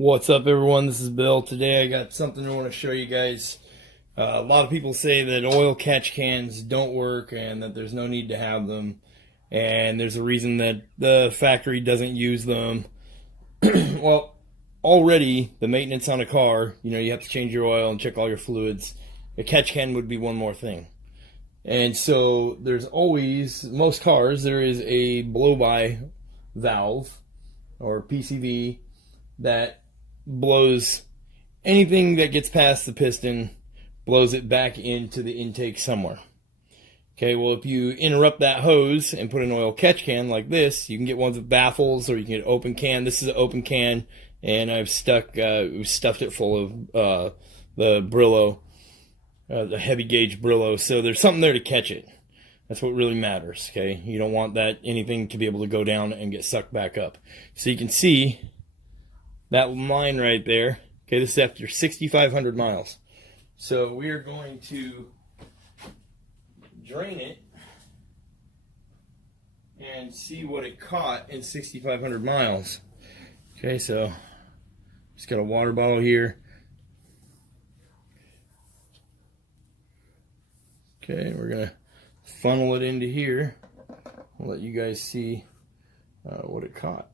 What's up, everyone? This is Bill. Today I got something I want to show you guys. A lot of people say that oil catch cans don't work and that there's no need to have them, and there's a reason that the factory doesn't use them. Well, already the maintenance on a car, you have to change your oil and check all your fluids. A catch can would be one more thing. And so there's always, most cars, there is a blow-by valve or PCV that blows anything that gets past the piston, blows it back into the intake somewhere. Okay, well, if you interrupt that hose and put an oil catch can like this, you can get ones with baffles, or you can get an open can. This is an open can, and I've stuffed it full of the Brillo, the heavy gauge Brillo. So there's something there to catch it. That's what really matters. Okay, you don't want anything to be able to go down and get sucked back up. So you can see that line right there. Okay, this is after 6,500 miles. So we are going to drain it and see what it caught in 6,500 miles. Okay, so just got a water bottle here. Okay, we're gonna funnel it into here. I'll let you guys see what it caught.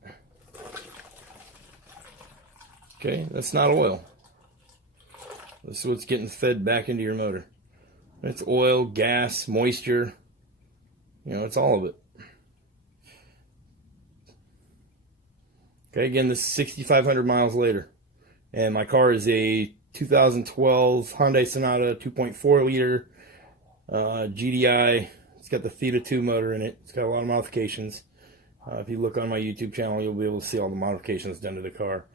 Okay, that's not oil. This is what's getting fed back into your motor. It's oil, gas, moisture. It's all of it. Okay, again, this is 6,500 miles later. And my car is a 2012 Hyundai Sonata 2.4 liter GDI. It's got the Theta 2 motor in it. It's got a lot of modifications. If you look on my YouTube channel, you'll be able to see all the modifications done to the car.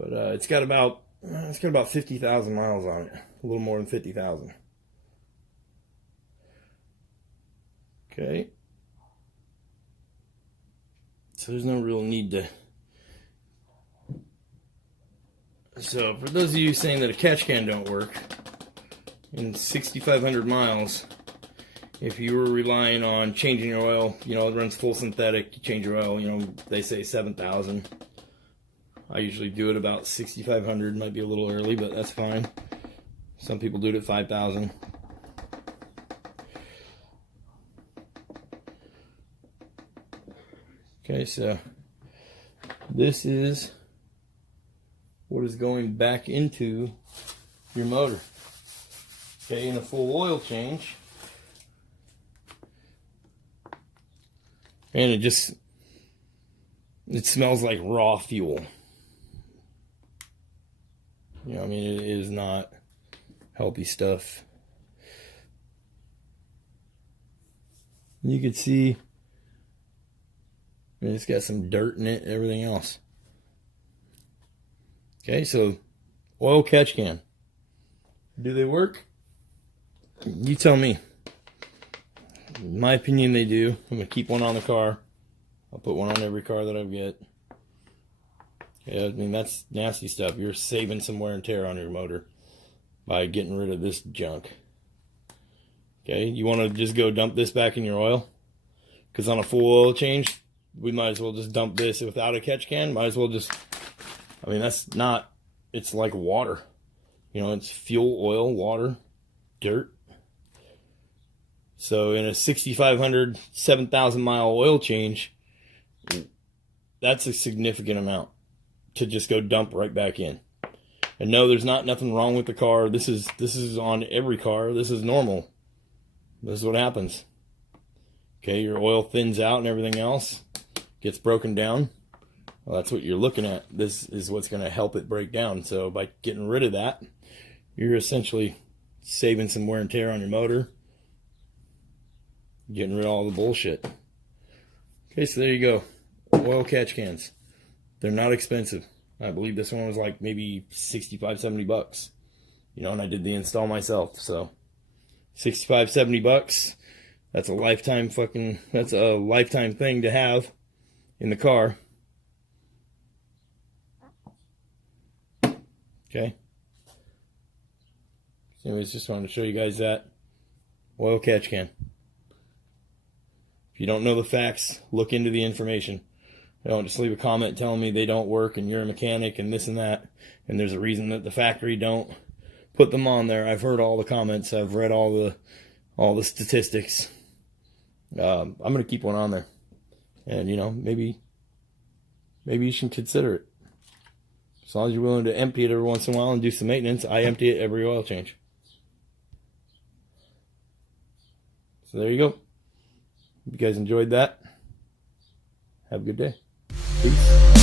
But it's got about 50,000 miles on it, a little more than 50,000. Okay. So there's no real need to. So for those of you saying that a catch can don't work, in 6,500 miles, if you were relying on changing your oil, it runs full synthetic, you change your oil, they say 7,000. I usually do it about 6,500, might be a little early, but that's fine. Some people do it at 5,000. Okay, so this is what is going back into your motor. Okay, in a full oil change. And it smells like raw fuel. It is not healthy stuff. You can see it's got some dirt in it, everything else. Okay, so oil catch can. Do they work? You tell me. In my opinion, they do. I'm going to keep one on the car. I'll put one on every car that I get. Yeah, that's nasty stuff. You're saving some wear and tear on your motor by getting rid of this junk. Okay, you want to just go dump this back in your oil? Because on a full oil change, we might as well just dump this without a catch can. Might as well just, that's not, it's like water. It's fuel, oil, water, dirt. So in a 6,500, 7,000 mile oil change, that's a significant amount to just go dump right back in. And no, there's nothing wrong with the car. This is on every car. This is normal. This is what happens. Okay, your oil thins out and everything else gets broken down. Well, that's what you're looking at. This is what's going to help it break down. So by getting rid of that, you're essentially saving some wear and tear on your motor, getting rid of all the bullshit. Okay, so there you go. Oil catch cans. They're not expensive. I believe this one was like maybe 65, 70 bucks. And I did the install myself. So 65, 70 bucks. That's a lifetime thing to have in the car. Okay. So anyways, just wanted to show you guys that oil catch can. If you don't know the facts, look into the information. Don't just leave a comment telling me they don't work and you're a mechanic and this and that. And there's a reason that the factory don't put them on there. I've heard all the comments. I've read all the statistics. I'm gonna keep one on there, and maybe you should consider it. As long as you're willing to empty it every once in a while and do some maintenance. I empty it every oil change. So there you go. If you guys enjoyed that, have a good day. Peace.